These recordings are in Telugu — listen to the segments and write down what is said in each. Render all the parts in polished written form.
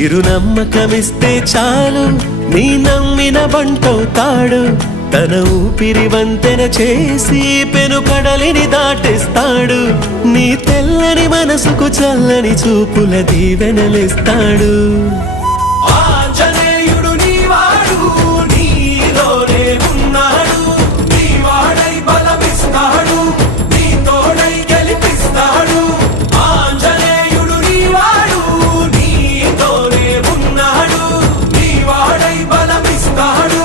చిరునమ్మకమిస్తే చాలు నీ నమ్మిన బంటవుతాడు తన ఊపిరి వంతెన చేసి పెనుకడలిని దాటేస్తాడు నీ తెల్లని మనసుకు చల్లని చూపుల దీవెనలిస్తాడు ఆంజనేయుడు నీవాడు నీలోనే ఉన్నాడు నీవాడై బలమిస్తాడు నీ తోడై గెలిపిస్తాడు ఆంజనేయుడు నీవాడు నీతోనే ఉన్నాడు నీవాడై బలమిస్తాడు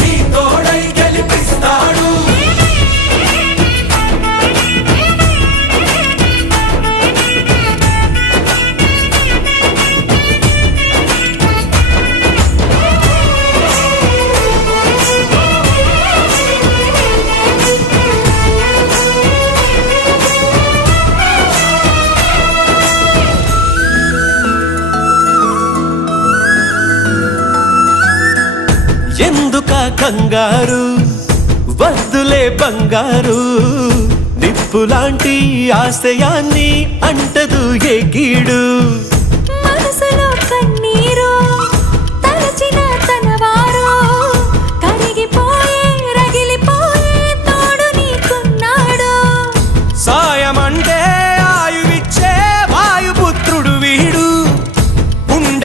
నీ తోడై గెలిపిస్తాడు ఎందుక కంగారు వద్దులే బంగారు నిప్పులాంటి ఆశయాన్ని అంటదు ఏ కీడు